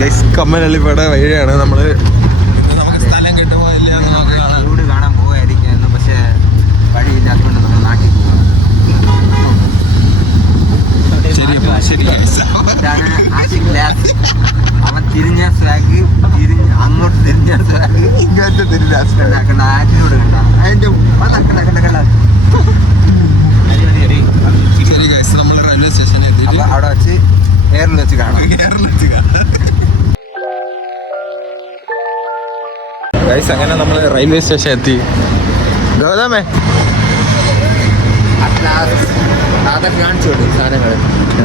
Guys കമ്മനള്ളിപ്പട വഴിയാണ് നമ്മൾ. നമുക്ക് സ്ഥലം കിട്ടുമോ ഇല്ല റോഡ് കാണാൻ പോവായിരിക്കും, പക്ഷേ വഴിയില്ലാത്തതുകൊണ്ട് നമ്മൾ നാട്ടിൽ പോകാം. ഇതാണ് ആഷിക് ലാസ്. അവൻ തിരിഞ്ഞ സ്വാഗ്, അങ്ങോട്ട് തിരിഞ്ഞ സ്വാഗ്, ഇങ്ങോട്ട് തിരിഞ്ഞ സ്വാഗ്. ആറ്റിനോട് കണ്ട അതിന്റെ കണ്ട. നമ്മൾ റെയിൽവേ സ്റ്റേഷനിൽ എത്തിയിട്ട് അവിടെ വെച്ച് എയറിൽ വെച്ച് കാണാം. ഗൈസ് അങ്ങനെ നമ്മൾ റെയിൽവേ സ്റ്റേഷൻ എത്തി. ഗൗതമേ അതൊക്കെ കാണിച്ചു കൊടുക്കും സാധനങ്ങൾ.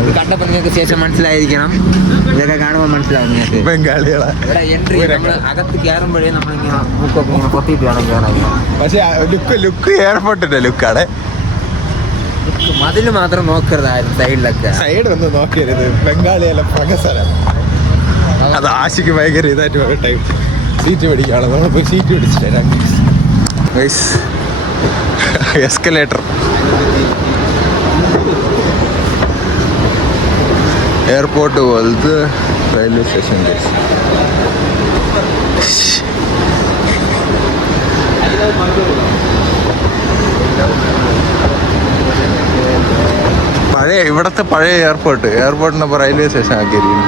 ഇത് കണ്ടപ്പോൾ നിങ്ങൾക്ക് ശേഷം മനസ്സിലായിരിക്കണം, ഇതൊക്കെ കാണുമ്പോൾ മനസ്സിലാവും നിങ്ങൾക്ക്. ബംഗാളികളാ ഇവിടെ എൻട്രി നമ്മൾ അകത്ത് കയറുമ്പോഴേ നമ്മളിങ്ങനെ ബുക്കൊക്കെ ഇങ്ങനെ പൊത്തിയിട്ട് വേണം കയറാൻ. പക്ഷെ ലുക്ക് എയർപോർട്ടിന്റെ ലുക്കാണ്. മതിൽ മാത്രം നോക്കരുതായിരുന്നു, സൈഡിലൊക്കെ സൈഡ് ഒന്ന് നോക്കരുത്. ബംഗാളിയല്ല പ്രകസനം. അത് ആശിക്ക് ഭയങ്കര ഇതായിട്ട് ടൈം സീറ്റ് പിടിക്കുകയാണ്. നമ്മളിപ്പോൾ സീറ്റ് പിടിച്ചില്ല. എസ്കലേറ്റർ എയർപോർട്ട് പോലത്തെ റെയിൽവേ സ്റ്റേഷൻ. ഇവിടത്തെ പഴയ എയർപോർട്ടിനപ്പോൾ റെയിൽവേ സ്റ്റേഷൻ ആക്കിയിരിക്കുന്നു.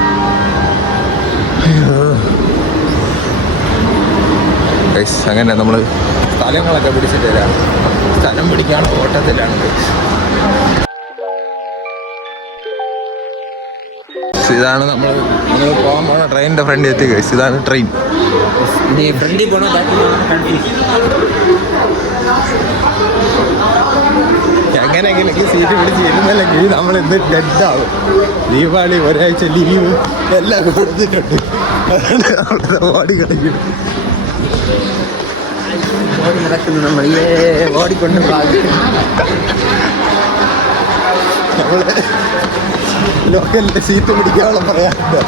അങ്ങനെ നമ്മൾ സ്ഥലങ്ങളൊക്കെ പിടിച്ചിട്ട് തരാം. സ്ഥലം പിടിക്കാണ് ഓട്ടത്തിലാണ്. ഇതാണ് നമ്മൾ പോകാൻ പോണ ട്രെയിനിന്റെ ഫ്രണ്ട് എത്തി. ഗൈസ് ഇതാണ് ട്രെയിൻ. എങ്ങനെയെങ്കിലും സീറ്റ് പിടിച്ച് ഇരുന്നില്ലെങ്കിൽ നമ്മൾ ഇന്ന് ഡെഡാവും. ദീപാവലി ഒരാഴ്ച ലീവ് എല്ലാം കൊടുത്തിട്ടുണ്ട്. ഓടി കളിക്കും. ഓടിക്കൊണ്ട് നമ്മള് ലോക്കലിന്റെ സീറ്റ് പിടിക്കാനുള്ള പറയാറുണ്ട്.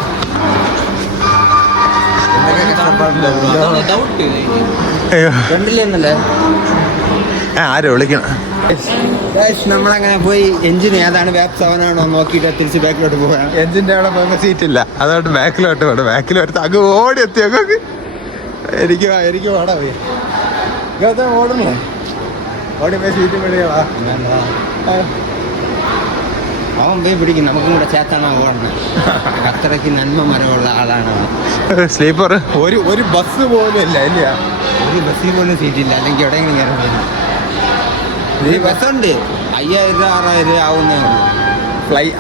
ആരും വിളിക്കണം. നമ്മളങ്ങനെ പോയി എഞ്ചിൻ ഏതാണ് ബാക്ക് 7 ആണോ നോക്കിയിട്ട് തിരിച്ച് ബാക്കിലോട്ട് പോകാം. എഞ്ചിന്റെ അവിടെ പോകുമ്പോൾ സീറ്റ് ഇല്ല, അതുകൊണ്ട് ബാക്കിലോട്ട് പോകണം. ബാക്കിൽ വരുത്ത അങ്ങ് ഓടി എത്തി. അങ്ങ് എനിക്ക് പാടാ പോയി. ഓടണോ? ഓടി പോയി സീറ്റ് പിടികളാ. അവൻ പോയി പിടിക്കും, നമുക്കും കൂടെ ചേർത്താണ് ഓടണം. അത്രയ്ക്ക് നന്മ മരമുള്ള ആളാണ്. സ്ലീപ്പർ ഒരു ബസ് പോലും ഇല്ല. ഇല്ല, ഒരു ബസ്സിൽ പോലും സീറ്റില്ല. അല്ലെങ്കിൽ എവിടെയെങ്കിലും കയറാൻ പറ്റും. ഈ ബസ്സുണ്ട് 5000 6000 ആവുന്നേ ഉള്ളൂ.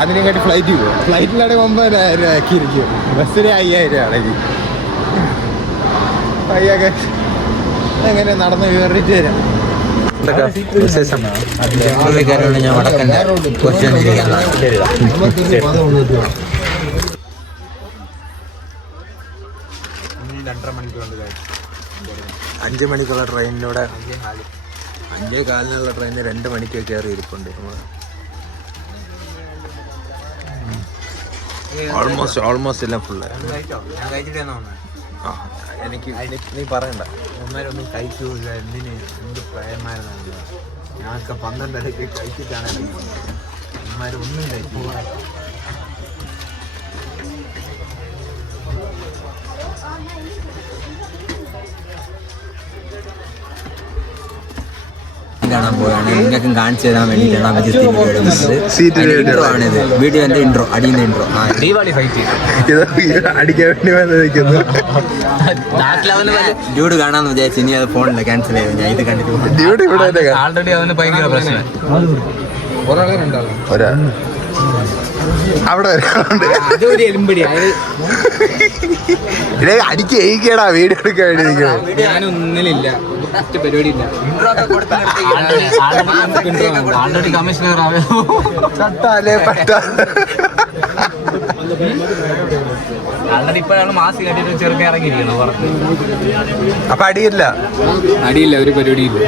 അതിനെക്കാട്ടി ഫ്ലൈറ്റ് പോകും. ഫ്ലൈറ്റിലാണെങ്കിൽ 9000 ആക്കിയിരിക്കും. ബസ്സിന് 5000 ആണെങ്കിൽ അയ്യൊക്കെ എങ്ങനെ നടന്ന് കയറിയിട്ട് വരാം. ഞാൻ വടക്കൻ്റെ 5 മണിക്കുള്ള ട്രെയിനിലൂടെ 5:15 ട്രെയിനിൽ 2 മണിക്ക് കയറി ഇരിപ്പുണ്ട്. ഓൾമോസ്റ്റ് എല്ലാം ഫുള്ള്. എനിക്ക് നീ പറയണ്ട. ഒന്നും കഴിക്കൂല. എന്ത് പ്രയന്മാരെന്നാണ്. ഞങ്ങൾക്ക് 12:30 കഴിച്ചിട്ടാണ് ഒന്നും കഴിക്കൂല. കാണാൻ പോയാണ്. നിങ്ങൾക്കും കാണിച്ചു തരാൻ വേണ്ടിയിട്ടാണ് ഇൻട്രോ ആണിത്. വീഡിയോന്റെ ഇൻട്രോ, അടിയുന്ന ഇൻട്രോ. അടിക്കാൻ വേണ്ടി ഡ്യൂഡ് കാണാന്ന് വിചാരിച്ചു. ഇനി അത് ഫോണില്ല, ക്യാൻസൽ ചെയ്തു. ഞാൻ ഇത് കണ്ടിട്ട് ആൾറെഡി അതിന് ഭയങ്കര പ്രശ്നം. അവിടെ അടിക്ക് ഏകടാ വീഡിയോ എടുക്കാൻ വേണ്ടി. ഞാനൊന്നിലില്ല, പരിപാടിയില്ല. ആൾറെഡി കമ്മീഷണർ ആൾറെഡി ഇപ്പോഴാണ് മാസ് കണ്ടിട്ട് ചെറുക്കെ ഇറങ്ങിയിരിക്കണം പുറത്ത്. അപ്പൊ അടിയില്ല ഒരു പരിപാടിയില്ല.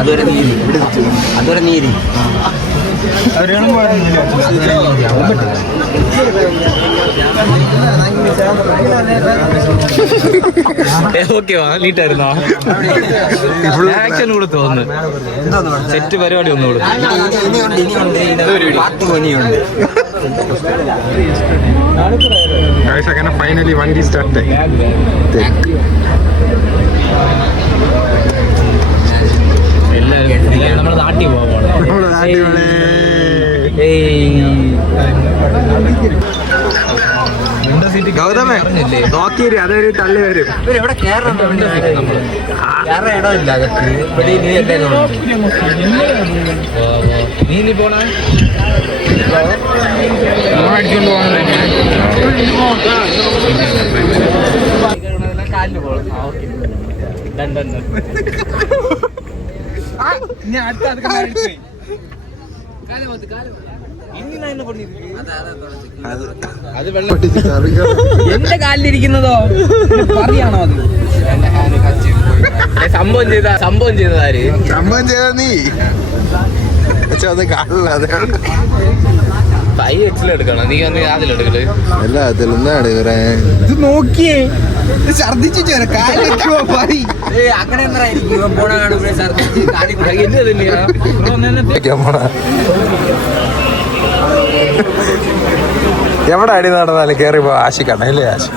അതുവരെ നീരി ഓക്കെ നീട്ടായിരുന്നോ? ആക്ഷൻ കൂടെ തോന്നുന്നു. സെറ്റ് പരിപാടി ഒന്നും കൊടുത്തു. അങ്ങനെ ഫൈനലി ഫൈനലി വണ്ടി സ്റ്റാർട്ട്. നമ്മൾ നാട്ടിൽ പോവാണ്. ഗൗതമേ നോക്കിയിരി, അതൊരു തള്ളി വരും. ഇവിടെ കേരളം ഇടമില്ല അകത്ത്. നീ ഇനി പോണ അടിച്ചോണ്ട് കാലിന് പോകണം. എന്റെ കാലിലിരിക്കുന്നതോ പറയാണോ അത്? സംഭവം ചെയ്തതാര്? സംഭവം ചെയ്ത നീ അത് കാണില്ല. അത് തൈ എച്ചിലെടുക്കണം. നീ വന്ന് അതിലെടുക്കല് എല്ലാത്തിലും എന്താണ് ഇത് നോക്കിയേ, ഛർദിച്ചു അങ്ങനെ എന്തായിരിക്കും പോണ കാണുമ്പോഴേ ഛർദിച്ച് കാലി എന്റെ തന്നെയാ എവിടെ അടി നടന്നാലും കേറി പോ ആശിക്കണ്ട അല്ലേ? ആശി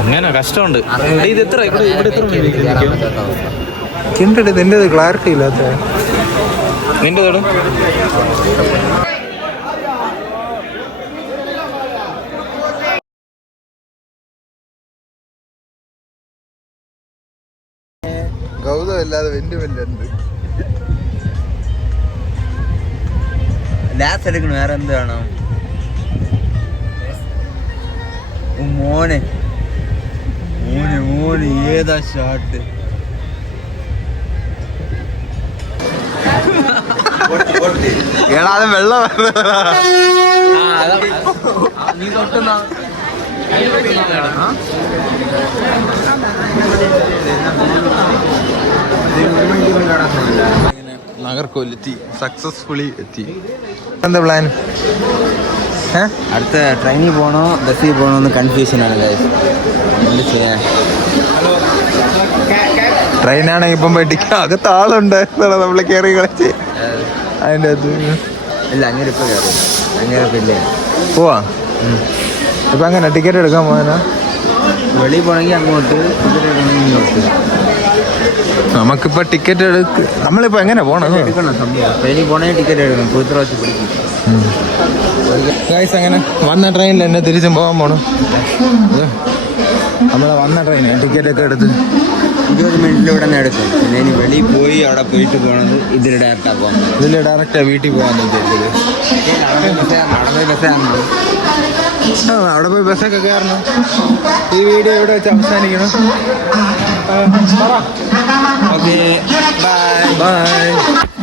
അങ്ങനെ കഷ്ടമുണ്ട്. ഇത് എത്ര ഇവിടെ എത്ര കിണ്ടടി നിന്റെ ക്ലാരിറ്റി ഇല്ലാത്ത നിന്റെ തൊടും. ഗൗതം ഇല്ലാതെ വെന്റു വെല്ലുണ്ട്. ലാസ് എടുക്കണം. വേറെ എന്ത് വേണം? മോനെ മോനെ മോനെ ഏതാ ഷോട്ട്? ഏടാതെ വെള്ളം നീ തൊട്ടുന്ന നാഗർകോവിലെത്തി, സക്സസ്ഫുള്ളി എത്തി. എന്താ പ്ലാൻ? അടുത്ത ട്രെയിനിൽ പോകണോ ബസ്സിൽ പോകണോ എന്ന് കൺഫ്യൂഷനാണ്. എന്ത് ചെയ്യാൻ? ട്രെയിനാണെങ്കിൽ ഇപ്പം പോയിട്ട് അകത്ത് ആളുണ്ട് നമ്മള് കയറി കളിച്ച് അതിൻ്റെ അത് ഇല്ല. അങ്ങനെ ഇപ്പം കയറും. അങ്ങനെ ഇപ്പം ഇല്ലേ പോവാ. ഇപ്പം അങ്ങനെ ടിക്കറ്റ് എടുക്കാൻ പോകാനാ? വെളിയിൽ പോകണമെങ്കിൽ അങ്ങോട്ട്, ടിക്കറ്റ് എടുക്കണമെങ്കിൽ ഇങ്ങോട്ട്. നമുക്കിപ്പോൾ ടിക്കറ്റ് നമ്മളിപ്പോൾ എങ്ങനെ പോകണം? എടുക്കണം സംഭവം. ട്രെയിനിൽ പോകണമെങ്കിൽ ടിക്കറ്റ് എടുക്കണം. കുതിര വെച്ച് പിടിക്കും. ഗൈസ് അങ്ങനെ വന്ന ട്രെയിനിൽ എന്നെ തിരിച്ചും പോകാൻ പോണം. നമ്മളെ വന്ന ട്രെയിൻ ടിക്കറ്റൊക്കെ എടുത്ത് 20 മിനിറ്റിലൂടെ തന്നെ എടുക്കും. പിന്നെ ഇനി വെളിയിൽ പോയി അവിടെ പോയിട്ട് പോകണത് ഇതിൽ ഡയറക്റ്റാണ് പോകുന്നത്. ഇതിൽ ഡയറക്റ്റാ വീട്ടിൽ പോകാൻ വിചാരിച്ചത്. അവിടെ പോയി ബസ്സൊക്കെ കയറണം. ഈ വീഡിയോ ഇവിടെ വെച്ച് അവസാനിക്കണം. Okay bye.